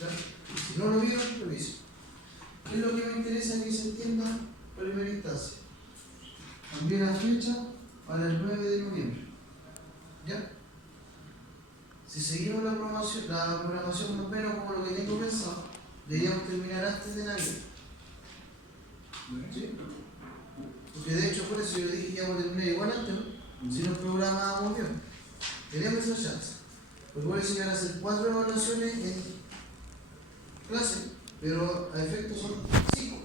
¿Ya? Si no lo vieron, revisen. ¿Qué es lo que me interesa que se entienda por primera instancia? Cambié la fecha para el 9 de noviembre. ¿Ya? Si seguimos la programación más o menos como lo que tengo pensado, deberíamos terminar antes de Navidad. ¿Sí? Porque de hecho por eso yo dije que íbamos a terminar igual antes, ¿no? Si nos programábamos bien. Tenemos esa chance. Porque por eso iban a hacer 4 evaluaciones en clase, pero a efecto son 5.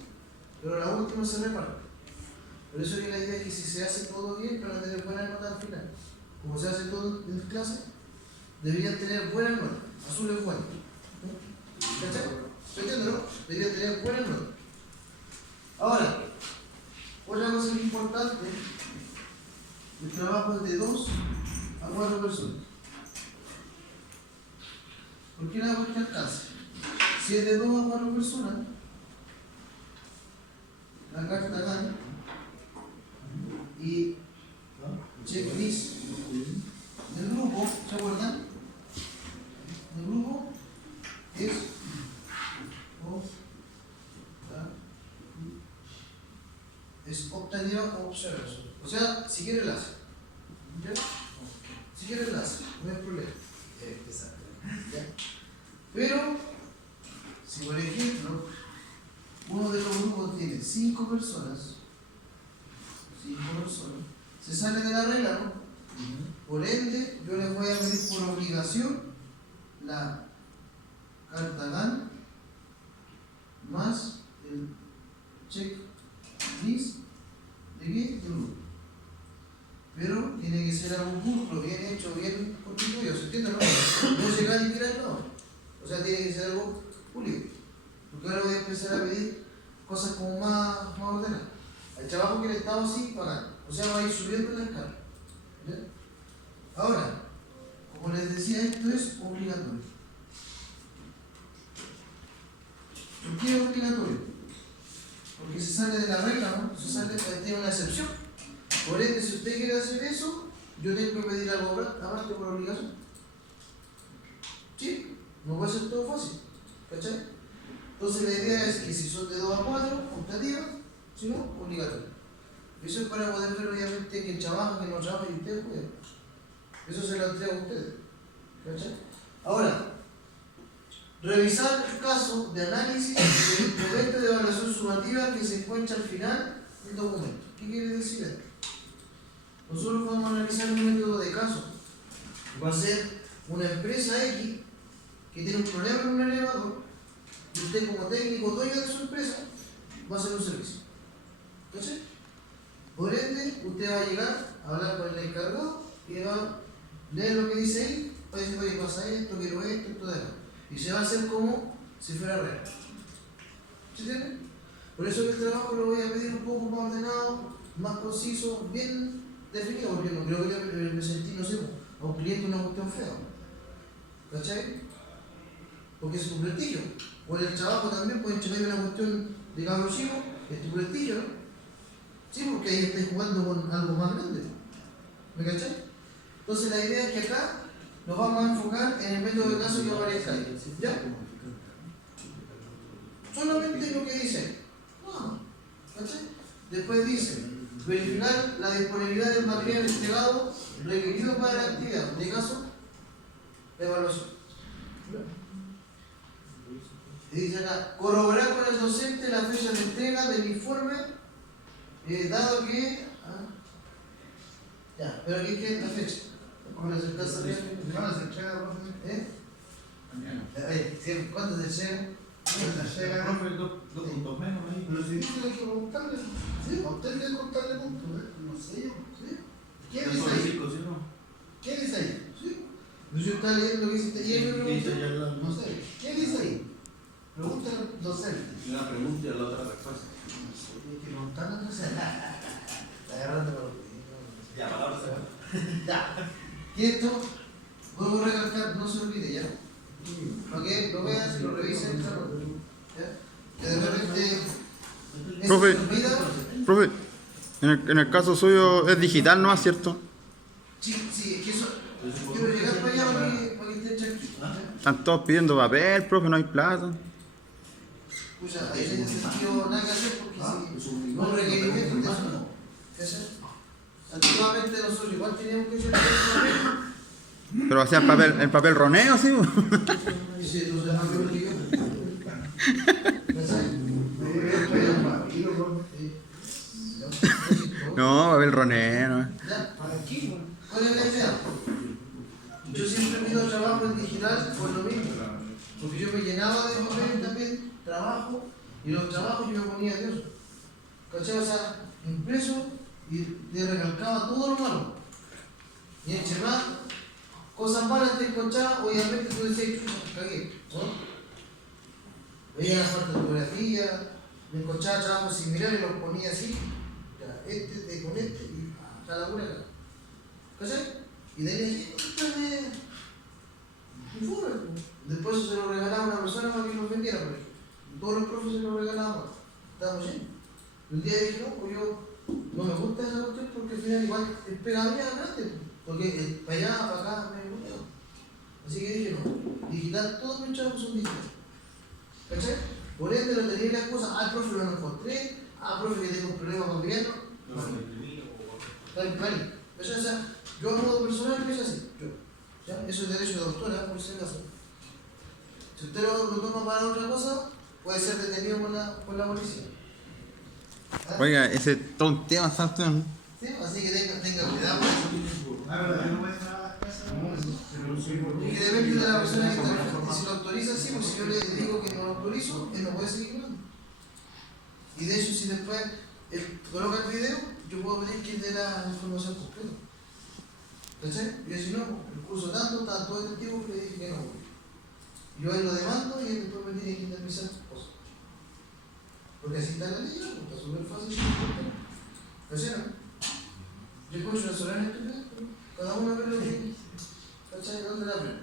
Pero la última se reparte. Por eso que la idea es que si se hace todo bien, van a tener buenas notas al final. Como se hace todo en clase, deberían tener buenas notas. Azul es bueno. ¿Cachai? ¿Se entiende, no? Deberían tener buenas notas. Ahora, otra cosa importante, el trabajo es de 2 a 4 personas. ¿Por qué la cuestión alcance? Si es de 2 a 4 personas, la carta gana y checklist del grupo, ¿se acuerdan? El grupo es optativa o observation. O sea, si quiere el hace. ¿Ya? Si quiere el hace, no hay problema. ¿Ya? Pero, si por ejemplo, uno de los grupos tiene 5 personas, se sale de la regla, ¿no? Por ende, yo les voy a pedir por obligación la carta GAN más el checklist de qué? Del grupo. Pero tiene que ser algo puro, bien hecho, bien constituido, ¿se entiende? No llegar y tirar todo. O sea, tiene que ser algo pulido. Porque ahora voy a empezar a pedir cosas como más ordenadas. El trabajo que el Estado sí paga. O sea, va a ir subiendo en la escala. ¿Ya? Ahora, como les decía, esto es obligatorio. ¿Por qué es obligatorio? Porque se sale de la regla, ¿no? Se sale, tiene una excepción. Por ende, si usted quiere hacer eso, yo tengo que pedir algo aparte por obligación. ¿Sí? No puede ser todo fácil. ¿Cachai? Entonces la idea es que si son de 2 a 4, optativa, si no, obligatorio. Eso es para poder ver obviamente que trabaja, que no trabaja y ustedes pueden. Eso se lo entrego a ustedes. ¿Cachai? Ahora, revisar el caso de análisis del instrumento de evaluación sumativa que se encuentra al final del documento. ¿Qué quiere decir esto? Nosotros vamos a analizar un método de caso. Va a ser una empresa X que tiene un problema en un elevador y usted como técnico dueño de su empresa va a hacer un servicio. Entonces, por ende, usted va a llegar a hablar con el encargado y va a leer lo que dice ahí, va a decir, oye, pasa esto, quiero esto de acá. Y se va a hacer como si fuera real. ¿Se entiende? Por eso el trabajo lo voy a pedir un poco más ordenado, más conciso, bien definido, porque no creo que me sentí, no sé, a un cliente una cuestión fea. ¿Cachai? Porque es tu prestigio. O en el trabajo también pueden checar una cuestión de cabro chico, es tu prestigio, ¿no? Sí, porque ahí estáis jugando con algo más grande. ¿Me cachai? Entonces la idea es que acá nos vamos a enfocar en el método de caso que aparezca ahí. ¿Ya? Solamente lo que dice. No. ¿Cachai? Después dice, verificar la disponibilidad del material entregado requerido para la actividad. De caso, evaluación. Y dice acá, corroborar con el docente la fecha de entrega del informe, dado que... ya, pero aquí queda la fecha. ¿Cuándo se está saliendo? ¿Cuándo se entrega, profe? Mañana. ¿Cuándo se entrega? ¿Cuándo se entrega? Profe, dos puntos menos ahí. Pero si dice que hay que preguntarle, ¿sí? A usted hay que contarle puntos, ¿eh? No sé yo, ¿sí? ¿Qué dice ahí? ¿Qué dice ahí? ¿Sí? Yo estaba leyendo lo que dice y él me preguntó. No sé. ¿Qué dice ahí? Pregúntale al docente. Una pregunta y a la otra respuesta. No sé, hay que preguntarle al docente. Está agarrando para los Ya, palabras. ya. Y esto, vuelvo a recalcar, no se olvide ya. Para que lo veas y lo revisen, claro. ¿Ya? Que de repente. Profe. ¿Se olvida? Profe, en el caso suyo es digital, ¿no es cierto? Sí, es que eso. Quiero llegar para allá para que estén Están todos pidiendo papel, profe, no hay plata. Escucha, ahí en ese sentido nada que hacer porque si no requerimientos de eso no. ¿Cachai? Antiguamente nosotros igual teníamos que hacer el Pero hacían papel, el papel roneo, sí. papel. Sí, entonces más que yo. ¿Cachai? No, papel roneo. No. Ya, ¿cuál es la idea? Yo siempre pido trabajo en digital por lo mismo. Porque yo me llenaba de papel también, trabajo, y los trabajos yo me ponía de eso. ¿Cachai? O sea, impreso y te recalcaba todo lo malo. Y entre más cosas malas te encontrabas, obviamente tú decías, chucha, cagué, ¿no? Veía la falta de fotografía, me encontraba trabajos similares y los ponía así, ya, con este y a la pura acá. ¿Cachai? Y de ahí informe. Después se lo regalaba a una persona para que lo vendiera, por ejemplo. Todos los profes se lo regalaban, estábamos llenos. Un día dije, no, pues yo no me gusta esa cuestión porque al final igual es pegadilla grande, porque para allá, para acá, me gusta. Así que dije, no, digital, todos mis trabajos son digitales. ¿Cachai? Por ende, no tenía las cosas, profe, no lo encontré, profe, que tengo un problema con gobierno. Vale. O sea, yo a modo personal es así, yo. ¿Ya? Eso es derecho de doctora, por si acaso. Si usted lo toma para otra cosa, puede ser detenido por la policía. ¿Ah? Oiga, ese es todo un tema, ¿sabes? ¿Sí? Así que tenga cuidado con eso. Y que depende de la persona que está frente. Si lo autoriza, sí, porque si yo le digo que no lo autorizo, él no puede seguir jugando. Y de hecho, si después él coloca el video, yo puedo pedir que él dé la información completa. ¿Cachai? Y yo si no, el curso tanto, está todo el tiempo que le dije que no voy. Yo a él lo demando y él después me tiene que indemnizar cosas. Porque así está la ley, ¿no? Está súper fácil. ¿Cachai? Yo escucho una sola estupidez, cada uno ve lo que ¿cachai? ¿Dónde la aprende?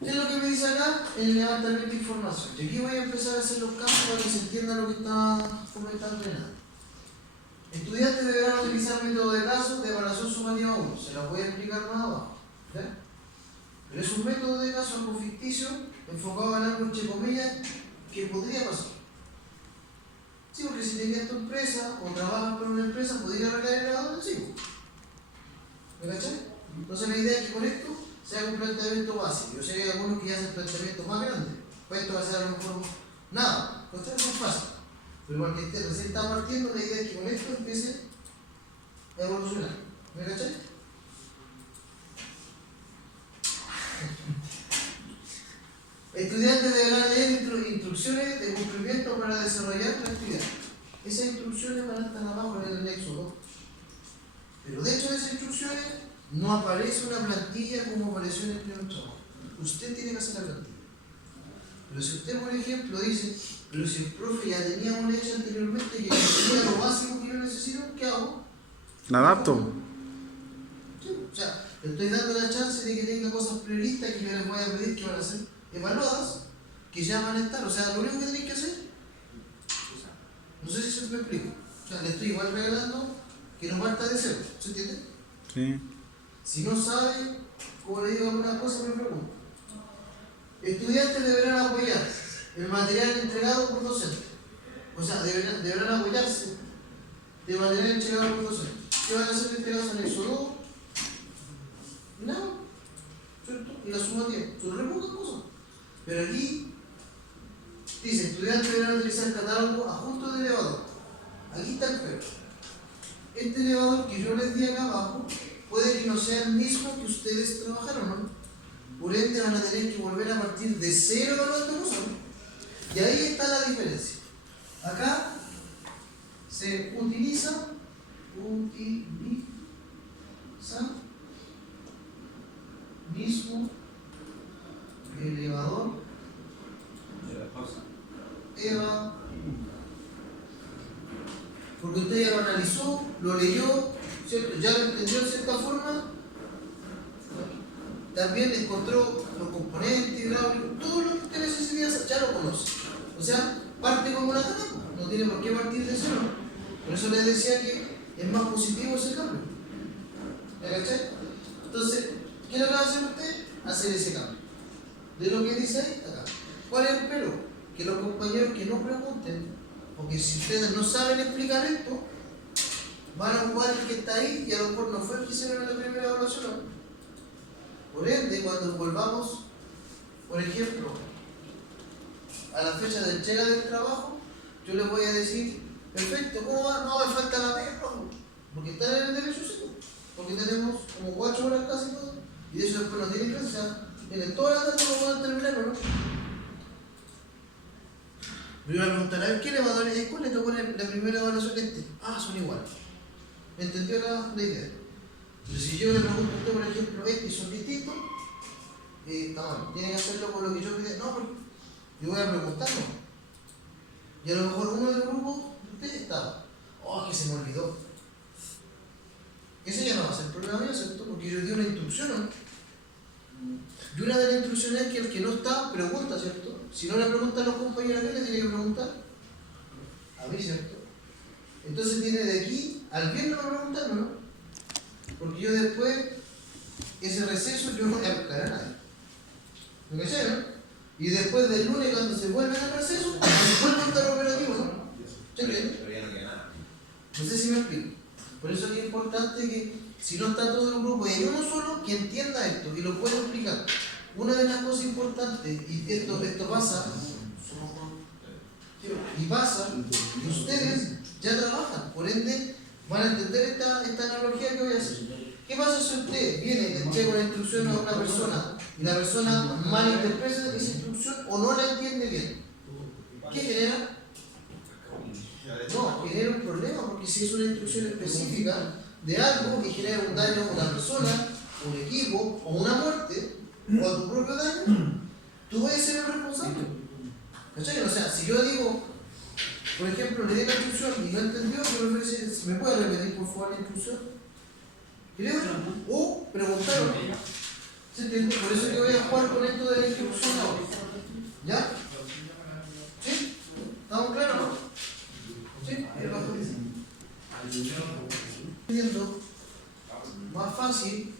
¿Qué es lo que me dice acá? El levantamiento de información. Y aquí voy a empezar a hacer los cambios para que se entienda lo que está comentando Renato. Estudiantes deberán utilizar método de caso de evaluación sumativa 1. Se la voy a explicar más abajo. ¿Ya? Pero es un método de caso algo ficticio enfocado en algo entre comillas que podría pasar. Sí, porque si tenías tu empresa o trabajas para una empresa, podría recaer el grado del 5. ¿Me cachai? Entonces la idea es que con esto se haga un planteamiento básico. Yo sé que hay algunos que ya hacen planteamientos más grandes. Pues esto va a ser a lo mejor nada. Esto es muy fácil. Pero porque recién está partiendo, la idea es que con esto empiece a evolucionar. ¿Me cachai? Estudiantes deberán leer instrucciones de cumplimiento para desarrollar la actividad. Esas instrucciones van a estar abajo en el anexo 2. Pero dentro de esas instrucciones no aparece una plantilla como apareció en el primer trabajo. Usted tiene que hacer la plantilla. Pero si usted, por ejemplo, dice, pero si el profe ya tenía una hecha anteriormente que tenía lo básico que yo necesito, ¿qué hago? ¿La adapto? Sí, o sea, le estoy dando la chance de que tenga cosas previstas que yo les voy a pedir que van a ser evaluadas, que ya van a estar. O sea, lo único que tenéis que hacer, no sé si se me explico. O sea, le estoy igual regalando que no parta de cero. ¿Se entiende? Sí. Si no sabe, como le digo alguna cosa, me pregunto. Estudiantes deberán apoyar el material entregado por docente. O sea, deberán apoyarse de material entregado por docente. ¿Qué van a hacer en este caso en anexo 2? Nada. ¿Cierto? Y la suma 10. Son re pocas cosas. Pero aquí dice, estudiantes deberán utilizar catálogo adjunto de elevador. Aquí está el pero. Este elevador que yo les di acá abajo puede que no sea el mismo que ustedes trabajaron, ¿no? Por ende van a tener que volver a partir de cero evaluando cosas, ¿no? Y ahí está la diferencia. Acá se utiliza mismo elevador Eva, porque usted ya lo analizó, lo leyó, ¿cierto? Ya lo entendió de cierta forma. También encontró los componentes hidráulicos, todo lo que usted necesita ya lo conoce. O sea, parte como una tabla, no tiene por qué partir de cero. Por eso les decía que es más positivo ese cambio. ¿Me cachai? Entonces, ¿qué es lo que va a hacer usted? hacer ese cambio. De lo que dice ahí, acá. ¿Cuál es el pero? Que los compañeros que no pregunten, porque si ustedes no saben explicar esto, van a jugar el que está ahí y a lo mejor no fue el que hicieron en la primera evaluación. Por ende, cuando volvamos, por ejemplo, a la fecha de entrega del trabajo, yo les voy a decir, perfecto, ¿cómo va? No, me falta la pega, porque están en el derecho, sí, porque tenemos como 4 horas casi todo, y de eso después no tienen clase, o sea, miren, todas las tardes no van a terminar, ¿no? Me iba a preguntar, a ver, ¿qué elevador es? ¿Cuál le tocó la primera evaluación de este? Ah, son iguales. ¿Me entendió la idea? Pero si yo le pregunto a usted, por ejemplo, y son distintos, está mal, tiene que hacerlo con lo que yo pide. No, pero yo voy a preguntarlo. Y a lo mejor uno del grupo de ustedes estaba, que se me olvidó. Ese ya no va a ser problema mío, ¿cierto? Porque yo di una instrucción, ¿no? Y una de las instrucciones es que el que no está, pregunta, ¿cierto? Si no le preguntan a los compañeros, ¿a qué le tiene que preguntar? A mí, ¿cierto? Entonces tiene de aquí al viernes no preguntarme, ¿no? Porque yo después, ese receso, yo no voy a buscar a nadie. ¿Me caché, no? Y después del lunes, cuando se vuelven al receso, vuelve a estar operativo, ¿no? ¿Se entiende? Pero ya no queda nada. No sé si me explico. Por eso es importante que, si no está todo el grupo y hay uno solo que entienda esto y lo pueda explicar. Una de las cosas importantes, y esto pasa, y pasa, que ustedes ya trabajan, por ende van a entender esta analogía que voy a hacer. ¿Qué pasa si usted viene y le entrega una instrucción a una persona y la persona malinterpreta esa instrucción o no la entiende bien? ¿Qué genera? No, genera un problema, porque si es una instrucción específica de algo que genera un daño a una persona, un equipo o una muerte, o a tu propio daño, tú vas a ser el responsable. ¿Cachai? O sea, si yo digo, por ejemplo, le di la instrucción y no entendió, yo me voy a decir, ¿me puede repetir por favor la instrucción? Creo, o preguntaron. ¿Se entiende? Por eso que voy a jugar con esto de la instrucción ahora. ¿Ya? ¿Sí? ¿Estamos claros, no? ¿Sí? Entiendo. Más fácil.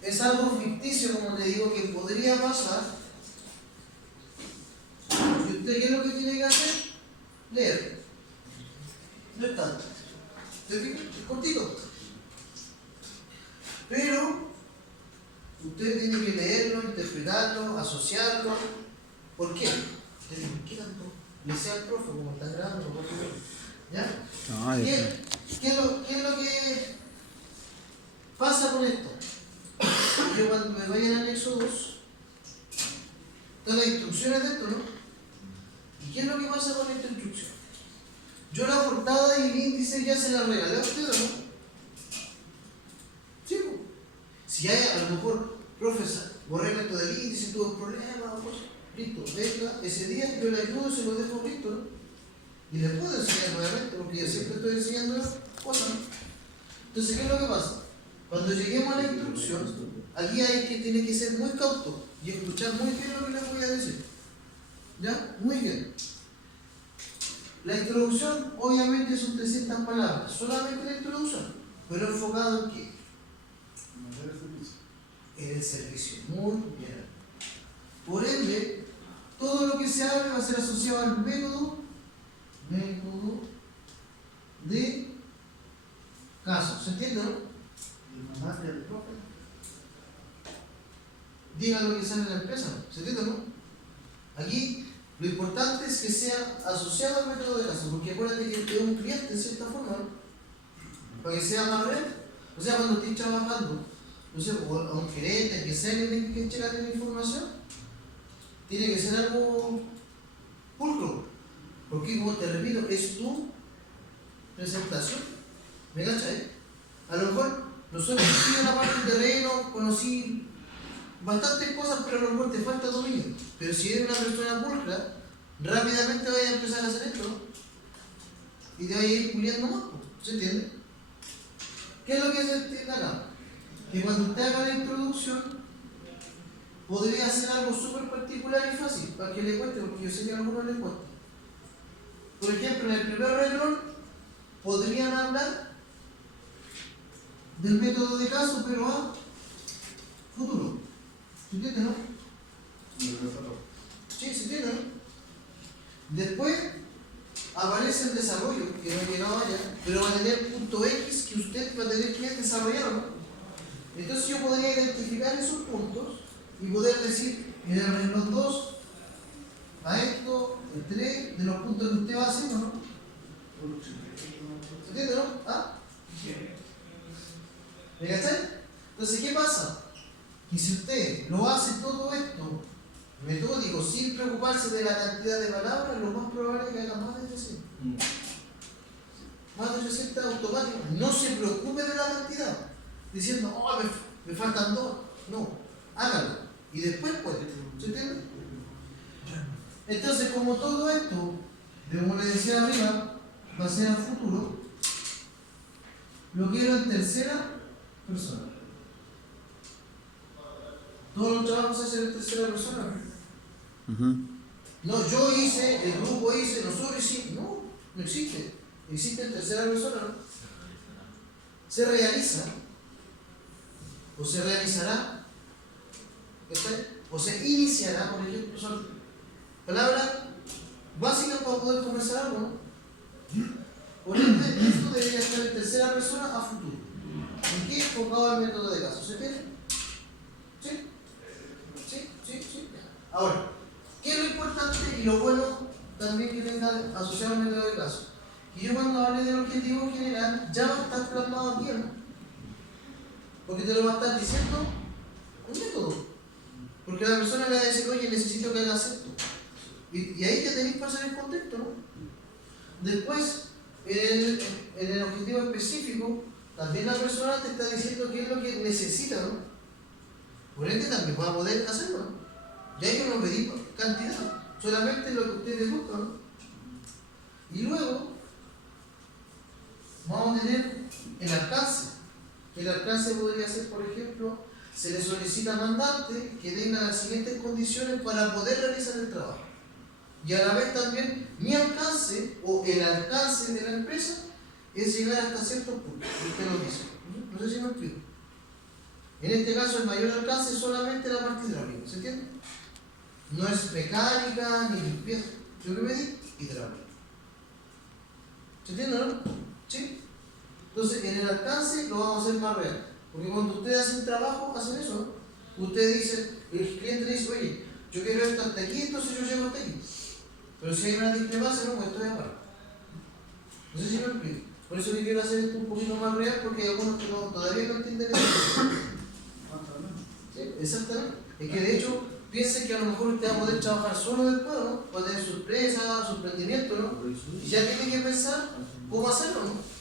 Es algo ficticio, como te digo, que podría pasar. ¿Y usted qué es lo que tiene que hacer? Leer. No es tanto. ¿Te fijas? Es cortito. Pero usted tiene que leerlo, interpretarlo, asociarlo. ¿Por qué? Usted dice, ¿por qué tanto? Le sea al profe, como está grabando, ¿por qué? ¿Ya? ¿Qué es lo que pasa con esto? Yo cuando me vaya en anexo 2, están las instrucciones de esto, ¿no? ¿Y qué es lo que pasa con esta instrucción? Yo la portada y el índice ya se la regalé a usted, ¿no? Sí, pues. Si hay a lo mejor, profesor, borré esto del índice, tuvo problemas, pues, listo, venga, ese día yo le ayudo y se lo dejo listo, ¿no? Y le puedo enseñar nuevamente, porque yo siempre estoy enseñando cosas, ¿no? Entonces, ¿qué es lo que pasa? Cuando lleguemos a la instrucción, aquí hay que tiene que ser muy cauto y escuchar muy bien lo que les voy a decir. ¿Ya? Muy bien. La introducción obviamente son 300 palabras, solamente la introducción, pero enfocado en qué? En el servicio. Muy bien. Por ende, todo lo que se hable va a ser asociado al método de caso. ¿Se entiende, no? Diga lo que sale en la empresa, ¿se entiende, no? Aquí lo importante es que sea asociado al método de caso, porque acuérdate que es un cliente en cierta forma, ¿no? Para que sea más real. O sea, cuando estés trabajando, no sé, o a un gerente, que sea que tenga que checar la información, tiene que ser algo pulcro. Porque, como te repito, es tu presentación. ¿Me cachai? A lo mejor nosotros en la parte de terreno, conocí bastantes cosas, pero a lo mejor te falta dominio. Pero si eres una persona pulcra, rápidamente vas a empezar a hacer esto, ¿no? Y te vas a ir puliendo más, ¿se entiende? ¿Qué es lo que se entiende acá? Que cuando usted haga la introducción, podría hacer algo súper particular y fácil, para que le cueste, porque yo sé que a algunos les cuesta. Por ejemplo, en el primer renglón, podrían hablar del método de caso, pero a futuro. ¿Se entiende, no? Sí, se entiende, ¿no? Después aparece el desarrollo, que no ha llegado allá, pero va a tener punto X que usted va a tener que desarrollar, ¿no? Entonces yo podría identificar esos puntos y poder decir, en los 2, a esto, el 3, de los puntos que usted va haciendo, ¿no? ¿Se entiende, no? ¿Ah? ¿Me cachai? Entonces, ¿qué pasa? Que si usted lo hace todo esto metódico, sin preocuparse de la cantidad de palabras, lo más probable es que haga más de 300. Más de 300 automáticos. No se preocupe de la cantidad, diciendo, oh, me faltan 2. No, hágalo. Y después puede. ¿Se entiende? Entonces, como todo esto, como le decía arriba, va a ser a futuro, lo quiero en tercera persona. Todos los trabajos se hacen en tercera persona. No, yo hice, el grupo hice, nosotros hicimos. No existe. Existe en tercera persona, ¿no? Se realiza, o se realizará, o se iniciará, por ejemplo, son palabras básicas para poder comenzar algo, ¿no? Por ende, esto debería estar en tercera persona a futuro. ¿En qué enfocado el método de caso? ¿Se entiende? ¿Sí? ¿Sí? Ahora, ¿qué es lo importante y lo bueno también que tenga asociado al método de caso? Que yo cuando hable del objetivo general ya va a estar plasmado aquí, ¿no? Porque te lo va a estar diciendo un método. Porque la persona le va a decir, oye, necesito que hagas esto. Y ahí ya tenéis para hacer el contexto, ¿no? Después, en el objetivo específico, también la persona te está diciendo qué es lo que necesita, ¿no? Por ende también va a poder hacerlo, ¿no? Ya yo no pedí cantidad, solamente lo que ustedes buscan, ¿no? Y luego vamos a tener el alcance. El alcance podría ser, por ejemplo, se le solicita al mandante que tenga las siguientes condiciones para poder realizar el trabajo. Y a la vez también mi alcance o el alcance de la empresa es llegar hasta cierto punto. Usted lo dice. No sé si me explico. En este caso el mayor alcance es solamente la parte hidráulica. ¿Se entiende? No es mecánica ni limpieza. Yo que medí hidráulica. ¿Se entiende, no? ¿Sí? Entonces en el alcance lo vamos a hacer más real. Porque cuando ustedes hacen trabajo, hacen eso, ¿no? Usted dice, el cliente le dice, oye, yo quiero esto hasta aquí, entonces yo llego hasta aquí. Pero si hay una discrepancia, no, pues estoy aparte. No sé si me explico. Por eso que quiero hacer esto un poquito más real, porque hay algunos que todavía no entienden eso. ¿Sí? Exactamente. Es que de hecho, piensen que a lo mejor usted va a poder trabajar solo después, ¿no? Va a tener su empresa, su emprendimiento, ¿no? Y ya tiene que pensar cómo hacerlo, ¿no?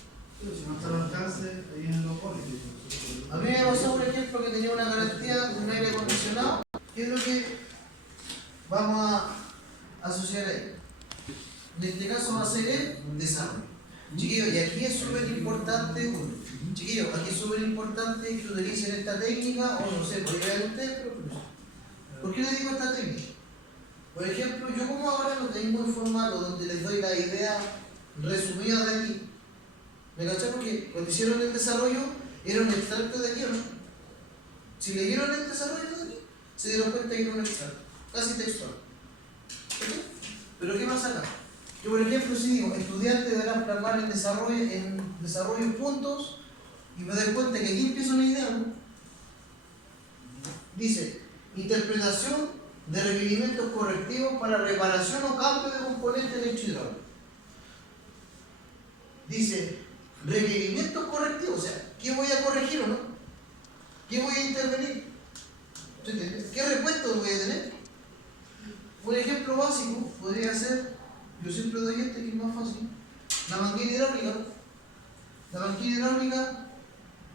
Pero si no está al alcance, ahí en lo político. A mí me pasó, por ejemplo, que tenía una garantía de un aire acondicionado. ¿Qué es lo que vamos a asociar ahí? En este caso va a ser el desarrollo. Chiquillos, y aquí es súper importante, chiquillos, aquí es súper importante que utilicen esta técnica, o no sé, podría ver ustedes, pero ¿por qué les digo esta técnica? Por ejemplo, yo como ahora lo tengo en formato donde les doy la idea resumida de aquí. ¿Me cachai? Porque cuando hicieron el desarrollo era un extracto de aquí, ¿o no? Si leyeron el desarrollo de aquí, se dieron cuenta que era un extracto, casi textual. ¿Okay? Pero ¿qué pasa acá? Yo, por ejemplo, si digo, estudiantes deberán plasmar en desarrollo puntos, y me doy cuenta que aquí empieza una idea, ¿no? Dice, interpretación de requerimientos correctivos para reparación o cambio de componentes de hecho hidráulico. Dice, requerimientos correctivos, o sea, ¿qué voy a corregir o no? ¿Qué voy a intervenir? ¿Se entiende? ¿Qué repuestos voy a tener? Un ejemplo básico podría ser, yo siempre doy este que es más fácil, la manguera hidráulica. La manguera hidráulica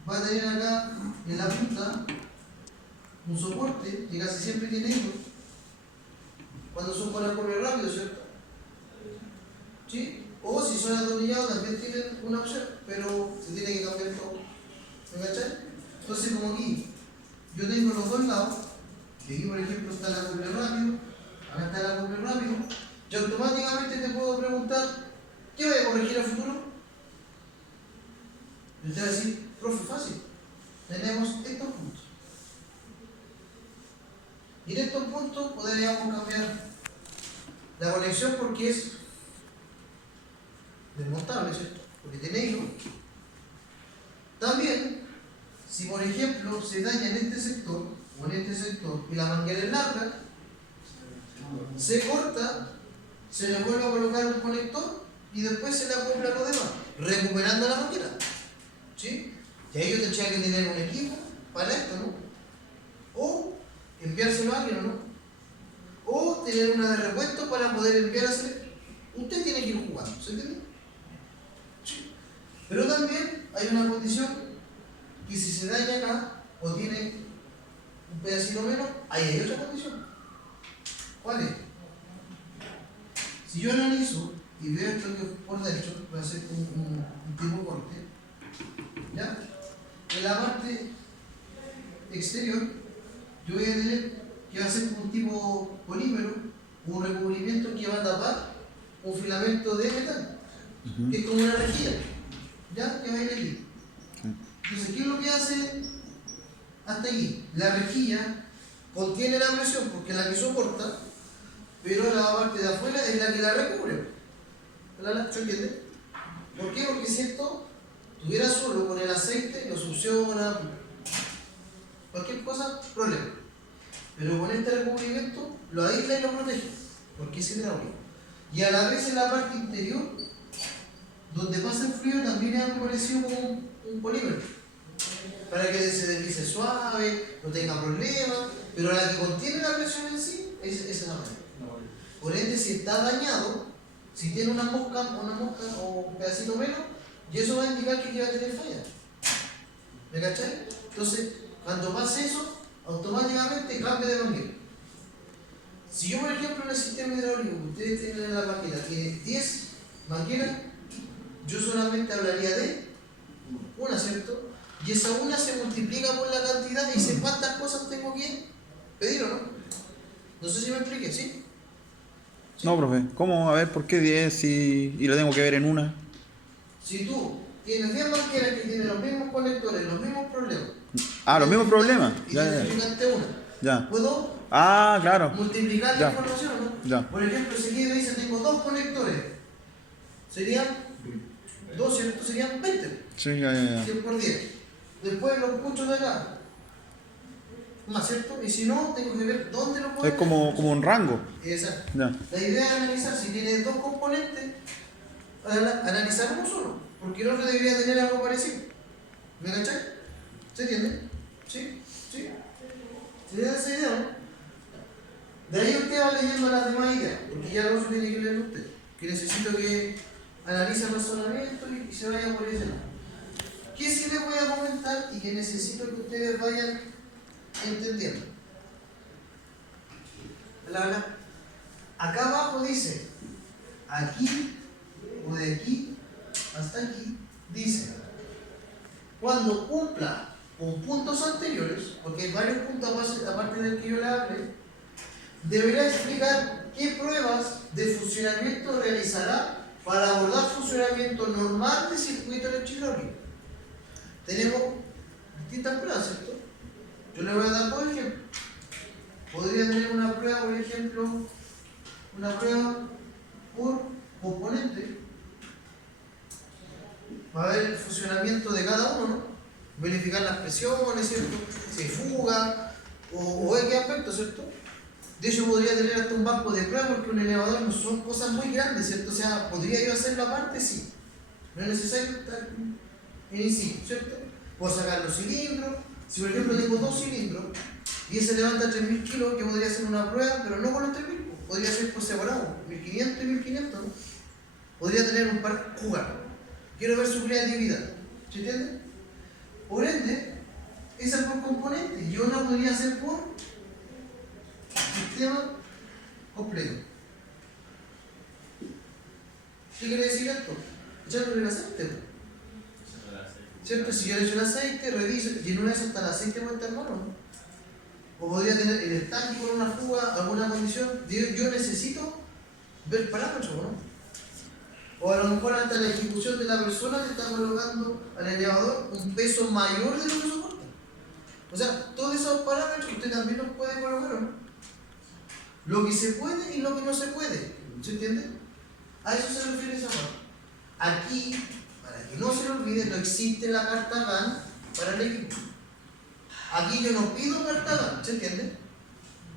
va a tener acá en la punta un soporte que casi siempre tiene hilo cuando son para correr rápido, ¿cierto? ¿Sí? O si son atornillados también tienen una opción, pero se tiene que cambiar todo. ¿Me cachai? Entonces, como aquí yo tengo los dos lados, y aquí por ejemplo está la acople rápido, acá está la acople rápido, y automáticamente te puedo preguntar, ¿qué voy a corregir a futuro? Y usted va a decir, profe, fácil, tenemos estos puntos. La conexión porque es desmontable, ¿cierto? Porque tiene hilo. También, si por ejemplo se daña en este sector o en este sector y la manguera es larga, se corta, se le vuelve a colocar un conector y después se le acopla lo demás, recuperando la manguera. ¿Sí? Y ahí yo tendría que tener un equipo para esto, ¿no? O enviárselo a alguien, ¿no? O tener una de repuesto para poder enviar a hacer. Usted tiene que ir jugando, ¿se entiende? Sí. Pero también hay una condición que si se daña acá o tiene un pedacito menos, ahí hay otra condición. ¿Cuál es? Si yo analizo y veo esto que por dentro, voy a hacer un tipo corte, ¿ya? En la parte exterior, yo voy a tener que va a ser un tipo polímero, un recubrimiento que va a tapar un filamento de metal, que es como una rejilla, ¿ya? Que va a ir aquí. Entonces, ¿qué es lo que hace hasta aquí? La rejilla contiene la presión porque es la que soporta, pero la parte de afuera es la que la recubre. ¿Se entiende? ¿Por qué? Porque si esto tuviera solo con el aceite, lo succiona, cualquier cosa, problema. Pero con este recubrimiento lo aísla y lo protege, porque es hidráulico. Y a la vez en la parte interior, donde pasa el fluido, también es algo parecido como un polímero, para que se deslice suave, no tenga problemas, pero la que contiene la presión en sí, es la manera. Por ende, si está dañado, si tiene una mosca o un pedacito menos, y eso va a indicar que va a tener falla. ¿Me cachai? Entonces, cuando pase eso, automáticamente cambia de manguera. Si yo, por ejemplo, en el sistema hidráulico que ustedes tienen en la máquina tiene 10 mangueras, yo solamente hablaría de una, ¿cierto? Y esa una se multiplica por la cantidad y sé cuántas cosas tengo que pedir o no. No sé si me expliqué, ¿sí? ¿Sí? No, profe. ¿Cómo? A ver, ¿por qué 10 y lo tengo que ver en una? Si tú tienes 10 mangueras que tienen los mismos conectores, los mismos problemas. Ah, los mismos problemas. Y Ya, ya. identificaste una. Ya. ¿Puedo Ah, claro. multiplicar Ya. la información o no? Ya. Por ejemplo, si aquí me dice tengo 2 conectores, serían 2, ¿cierto? Serían 20. Sí, ya. 100 por 10. Después los puchos de acá. Más, ¿cierto? Y si no, tengo que ver dónde lo puedo Es como un rango. Exacto. Ya. La idea es analizar si tiene 2 componentes, analizar uno solo, porque el otro debería tener algo parecido. ¿Me cachai? ¿Se entiende? ¿Sí? ¿Sí? ¿Se da esa idea, no? De ahí usted va leyendo las demás ideas, porque ya no se tiene que leer usted. Que necesito que analice el razonamiento y se vaya por ese lado. ¿Qué sí les voy a comentar y que necesito que ustedes vayan entendiendo? Acá abajo dice, aquí o de aquí hasta aquí, dice, cuando cumpla con puntos anteriores, porque hay varios puntos aparte del que yo le hablé, deberá explicar qué pruebas de funcionamiento realizará para abordar funcionamiento normal de circuito electrónico. Tenemos distintas pruebas, ¿cierto? Yo le voy a dar 2 ejemplos. Podría tener una prueba, por ejemplo, una prueba por componente para ver el funcionamiento de cada uno, ¿no? Verificar las presiones, ¿cierto? Si hay fuga o X aspectos, ¿cierto? De hecho, podría tener hasta un banco de pruebas porque un elevador no son cosas muy grandes, ¿cierto? O sea, ¿podría yo hacerlo aparte? Sí. No es necesario estar en in situ, ¿cierto? Puedo sacar los cilindros. Si, por ejemplo, tengo 2 cilindros y ese levanta 3.000 kilos, yo podría hacer una prueba, pero no con los 3.000, podría ser por separado, 1.500 y 1.500, ¿no? Podría tener un par, jugar. Quiero ver su creatividad. ¿Se entiende? Por ende, esa es por componente. Y una podría ser por sistema completo. ¿Qué quiere decir esto? Echarle el aceite. ¿Cierto? Si yo le echo el aceite, reviso, y en una vez hasta el aceite puede estar malo, ¿no? O podría tener el estanque con una fuga, alguna condición. Yo necesito ver parámetros, ¿no? O a lo mejor hasta la ejecución de la persona que está colocando al elevador un peso mayor de lo que soporta. O sea, todos esos parámetros usted también los puede colocar, ¿no? lo que se puede y lo que no se puede. ¿Se entiende? A eso se refiere esa parte. Aquí, para que no se le olvide, no existe la carta GAN para el equipo. Aquí yo no pido carta GAN, ¿se entiende?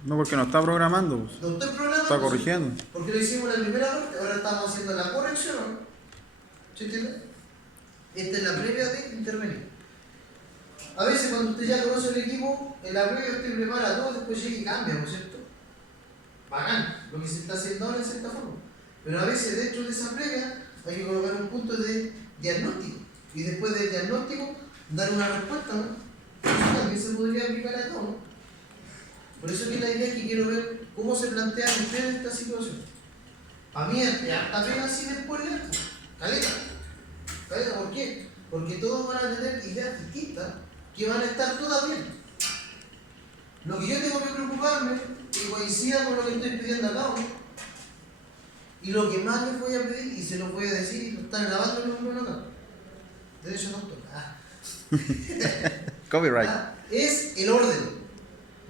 No, porque no está programando, pues. No estoy programando. Está corrigiendo. Porque lo hicimos en la primera parte, ahora estamos haciendo la corrección. ¿Se entiende? Esta es la previa de intervenir. A veces cuando usted ya conoce el equipo, en la previa usted prepara todo, después llega y cambia, ¿no es cierto? Bacán, lo que se está haciendo ahora en cierta forma. Pero a veces dentro de esa previa hay que colocar un punto de diagnóstico. Y después del diagnóstico, dar una respuesta, ¿no? Eso también se podría aplicar a todo, ¿no? Por eso que la idea es que quiero ver cómo se plantean ustedes esta situación. A mí es harta pena sin spoiler, caleta. Caleta, ¿por qué? Porque todos van a tener ideas distintas que van a estar todas bien. Lo que yo tengo que preocuparme es que coincida con lo que estoy pidiendo acá, ¿no? Y lo que más les voy a pedir, y se lo voy a decir, y lo están grabando en el acá. Derecho de autor. Copyright. Es el orden.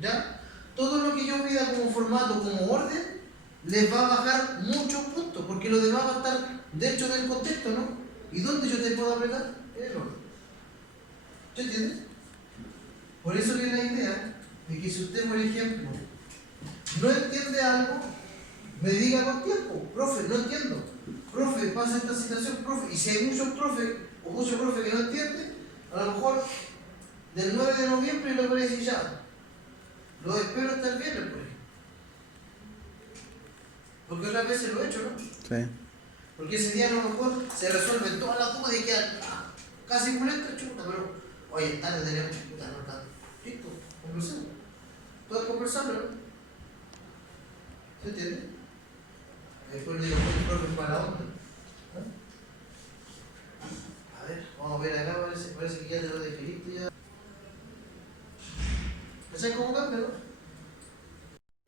¿Ya? Todo lo que yo pida como formato, como orden, les va a bajar muchos puntos, porque lo demás va a estar dentro del contexto, ¿no? ¿Y dónde yo te puedo apretar? En el orden. ¿Se entiende? Por eso que la idea de que si usted, por ejemplo, no entiende algo, me diga con tiempo, profe, no entiendo. Profe, pasa esta situación, profe. Y si hay muchos profes o muchos profes que no entienden, a lo mejor del 9 de noviembre lo voy a decir ya. Lo espero hasta el viernes, por ejemplo. Porque otras veces lo he hecho, ¿no? Sí. Porque ese día a lo mejor se resuelven todas las dudas y quedan casi muletas, chuta, pero oye, tarde tenemos puta, no está. Listo, conversemos. Puedes conversarlo, ¿no? ¿Se entiende? Después le digo, profe, para la onda. A ver, vamos a ver acá, parece que ya te lo definiste ya. ¿Sabes cómo cambia, no?